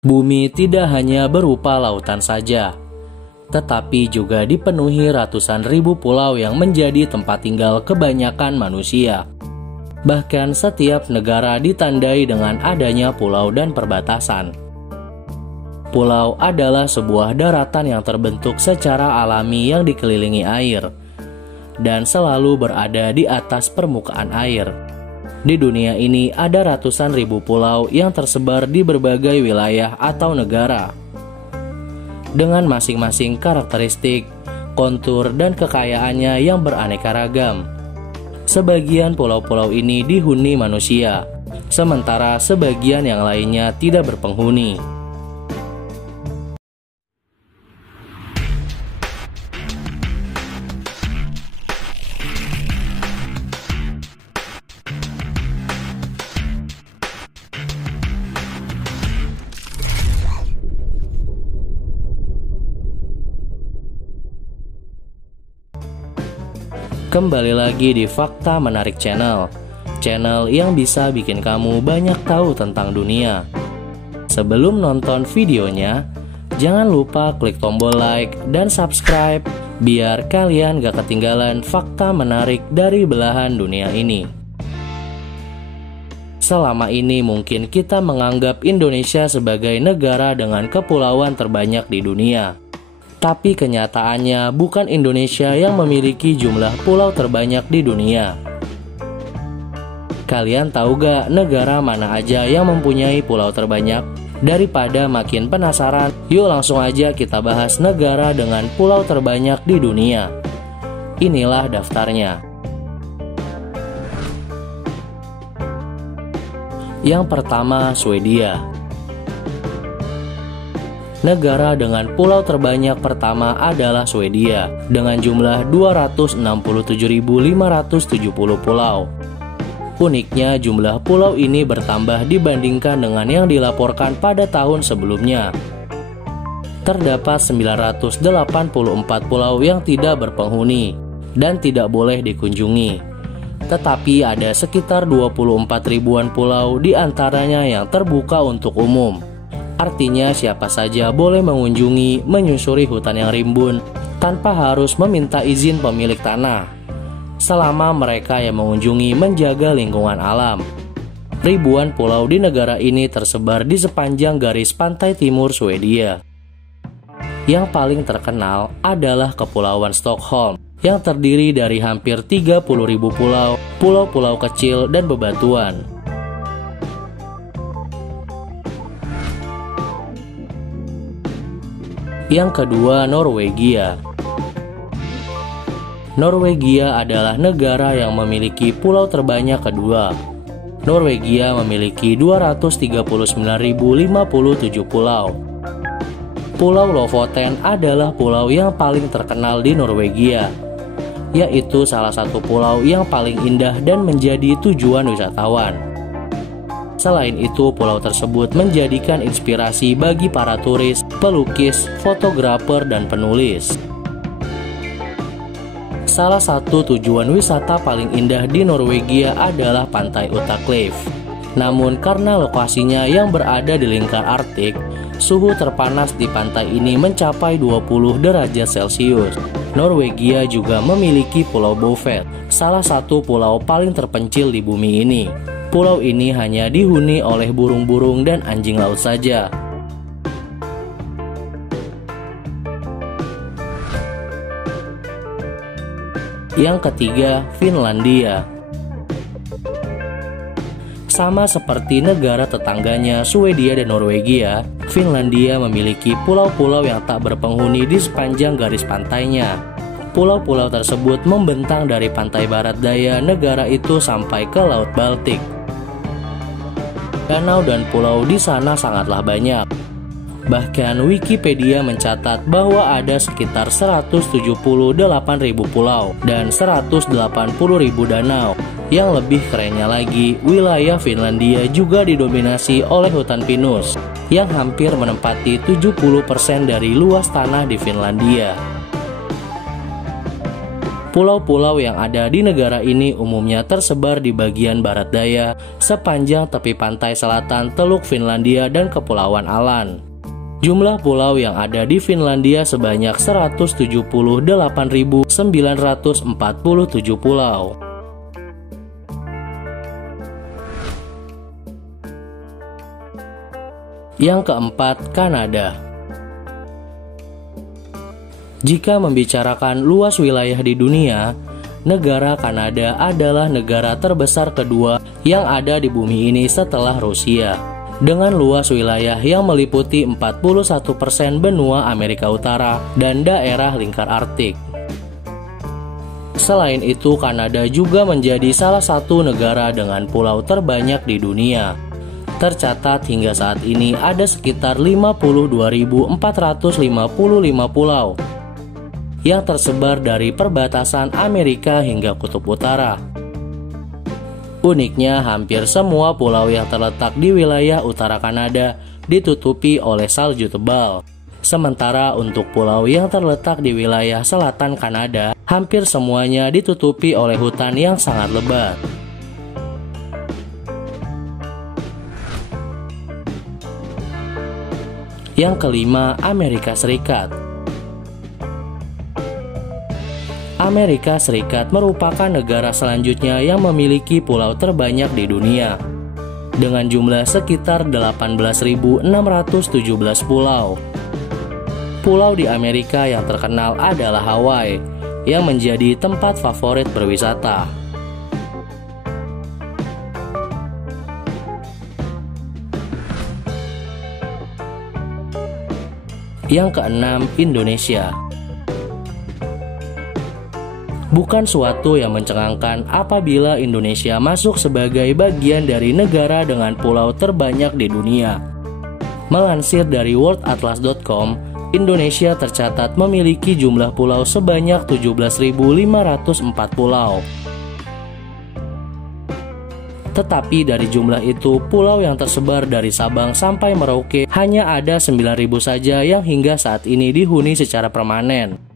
Bumi tidak hanya berupa lautan saja, tetapi juga dipenuhi ratusan ribu pulau yang menjadi tempat tinggal kebanyakan manusia. Bahkan setiap negara ditandai dengan adanya pulau dan perbatasan. Pulau adalah sebuah daratan yang terbentuk secara alami yang dikelilingi air dan selalu berada di atas permukaan air. Di dunia ini ada ratusan ribu pulau yang tersebar di berbagai wilayah atau negara, dengan masing-masing karakteristik, kontur, dan kekayaannya yang beraneka ragam. Sebagian pulau-pulau ini dihuni manusia, sementara sebagian yang lainnya tidak berpenghuni. Kembali lagi di Fakta Menarik Channel yang bisa bikin kamu banyak tahu tentang dunia. Sebelum nonton videonya, jangan lupa klik tombol like dan subscribe biar kalian gak ketinggalan fakta menarik dari belahan dunia ini. Selama ini mungkin kita menganggap Indonesia sebagai negara dengan kepulauan terbanyak di dunia. Tapi kenyataannya bukan Indonesia yang memiliki jumlah pulau terbanyak di dunia. Kalian tahu gak negara mana aja yang mempunyai pulau terbanyak? Daripada makin penasaran, yuk langsung aja kita bahas negara dengan pulau terbanyak di dunia. Inilah daftarnya. Yang pertama, Swedia. Negara dengan pulau terbanyak pertama adalah Swedia dengan jumlah 267.570 pulau. Uniknya jumlah pulau ini bertambah dibandingkan dengan yang dilaporkan pada tahun sebelumnya. Terdapat 984 pulau yang tidak berpenghuni dan tidak boleh dikunjungi. Tetapi ada sekitar 24 ribuan pulau di antaranya yang terbuka untuk umum. Artinya siapa saja boleh mengunjungi, menyusuri hutan yang rimbun tanpa harus meminta izin pemilik tanah, selama mereka yang mengunjungi menjaga lingkungan alam. Ribuan pulau di negara ini tersebar di sepanjang garis pantai timur Swedia. Yang paling terkenal adalah Kepulauan Stockholm, yang terdiri dari hampir 30.000 pulau, pulau-pulau kecil dan bebatuan. Yang kedua, Norwegia. Norwegia adalah negara yang memiliki pulau terbanyak kedua. Norwegia memiliki 239.057 pulau. Pulau Lofoten adalah pulau yang paling terkenal di Norwegia, yaitu salah satu pulau yang paling indah dan menjadi tujuan wisatawan. Selain itu, pulau tersebut menjadikan inspirasi bagi para turis, pelukis, fotografer, dan penulis. Salah satu tujuan wisata paling indah di Norwegia adalah Pantai Uttakliff. Namun karena lokasinya yang berada di lingkar Arktik, suhu terpanas di pantai ini mencapai 20 derajat Celcius. Norwegia juga memiliki Pulau Beaufort, salah satu pulau paling terpencil di bumi ini. Pulau ini hanya dihuni oleh burung-burung dan anjing laut saja. Yang ketiga, Finlandia. Sama seperti negara tetangganya Swedia dan Norwegia, Finlandia memiliki pulau-pulau yang tak berpenghuni di sepanjang garis pantainya. Pulau-pulau tersebut membentang dari pantai barat daya negara itu sampai ke Laut Baltik. Danau dan pulau di sana sangatlah banyak. Bahkan Wikipedia mencatat bahwa ada sekitar 178.000 pulau dan 180.000 danau. Yang lebih kerennya lagi, wilayah Finlandia juga didominasi oleh hutan pinus yang hampir menempati 70% dari luas tanah di Finlandia. Pulau-pulau yang ada di negara ini umumnya tersebar di bagian barat daya, sepanjang tepi pantai selatan Teluk Finlandia dan Kepulauan Åland. Jumlah pulau yang ada di Finlandia sebanyak 178.947 pulau. Yang keempat, Kanada. Jika membicarakan luas wilayah di dunia, negara Kanada adalah negara terbesar kedua yang ada di bumi ini setelah Rusia, dengan luas wilayah yang meliputi 41% benua Amerika Utara dan daerah lingkar Arktik. Selain itu, Kanada juga menjadi salah satu negara dengan pulau terbanyak di dunia. Tercatat hingga saat ini ada sekitar 52.455 pulau yang tersebar dari perbatasan Amerika hingga Kutub Utara. Uniknya, hampir semua pulau yang terletak di wilayah utara Kanada ditutupi oleh salju tebal. Sementara untuk pulau yang terletak di wilayah selatan Kanada, hampir semuanya ditutupi oleh hutan yang sangat lebat. Yang kelima, Amerika Serikat. Amerika Serikat merupakan negara selanjutnya yang memiliki pulau terbanyak di dunia, dengan jumlah sekitar 18.617 pulau. Pulau di Amerika yang terkenal adalah Hawaii, yang menjadi tempat favorit berwisata. Yang keenam, Indonesia. Bukan suatu yang mencengangkan apabila Indonesia masuk sebagai bagian dari negara dengan pulau terbanyak di dunia. Melansir dari worldatlas.com, Indonesia tercatat memiliki jumlah pulau sebanyak 17.504 pulau. Tetapi dari jumlah itu, pulau yang tersebar dari Sabang sampai Merauke hanya ada 9.000 saja yang hingga saat ini dihuni secara permanen.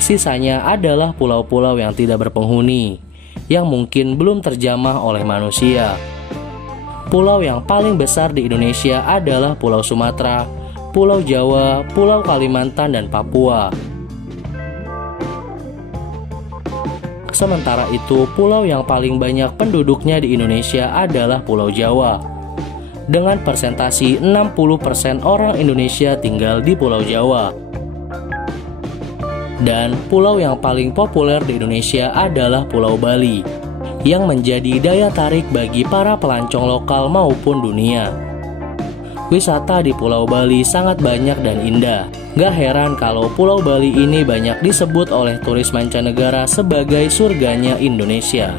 Sisanya adalah pulau-pulau yang tidak berpenghuni, yang mungkin belum terjamah oleh manusia. Pulau yang paling besar di Indonesia adalah Pulau Sumatera, Pulau Jawa, Pulau Kalimantan, dan Papua. Sementara itu, pulau yang paling banyak penduduknya di Indonesia adalah Pulau Jawa. Dengan persentasi 60% orang Indonesia tinggal di Pulau Jawa. Dan pulau yang paling populer di Indonesia adalah Pulau Bali, yang menjadi daya tarik bagi para pelancong lokal maupun dunia. Wisata di Pulau Bali sangat banyak dan indah. Gak heran kalau Pulau Bali ini banyak disebut oleh turis mancanegara sebagai surganya Indonesia.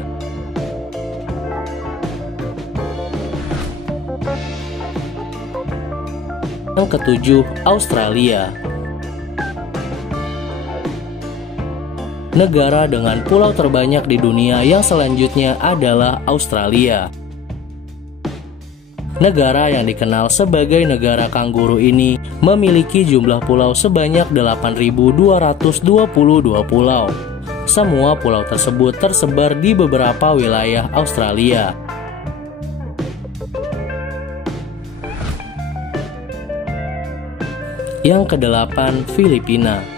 Yang ketujuh, Australia. Negara dengan pulau terbanyak di dunia yang selanjutnya adalah Australia. Negara yang dikenal sebagai negara kanguru ini memiliki jumlah pulau sebanyak 8.222 pulau. Semua pulau tersebut tersebar di beberapa wilayah Australia. Yang kedelapan, Filipina.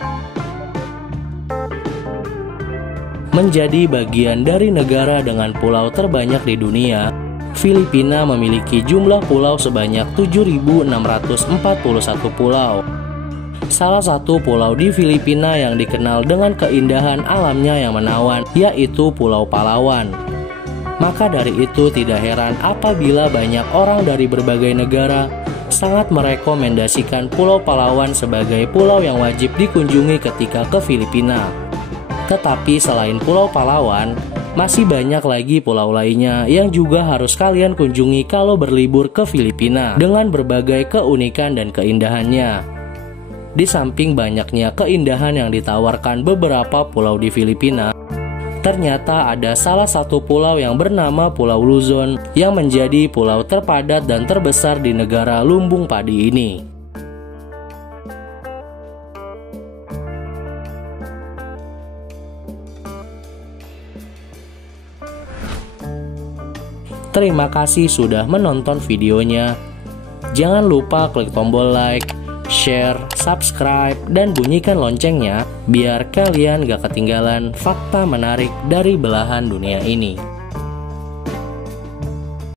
Menjadi bagian dari negara dengan pulau terbanyak di dunia, Filipina memiliki jumlah pulau sebanyak 7.641 pulau. Salah satu pulau di Filipina yang dikenal dengan keindahan alamnya yang menawan yaitu Pulau Palawan. Maka dari itu tidak heran apabila banyak orang dari berbagai negara sangat merekomendasikan Pulau Palawan sebagai pulau yang wajib dikunjungi ketika ke Filipina. Tetapi selain Pulau Palawan, masih banyak lagi pulau lainnya yang juga harus kalian kunjungi kalau berlibur ke Filipina dengan berbagai keunikan dan keindahannya. Di samping banyaknya keindahan yang ditawarkan beberapa pulau di Filipina, ternyata ada salah satu pulau yang bernama Pulau Luzon yang menjadi pulau terpadat dan terbesar di negara lumbung padi ini. Terima kasih sudah menonton videonya. Jangan lupa klik tombol like, share, subscribe, dan bunyikan loncengnya biar kalian gak ketinggalan fakta menarik dari belahan dunia ini.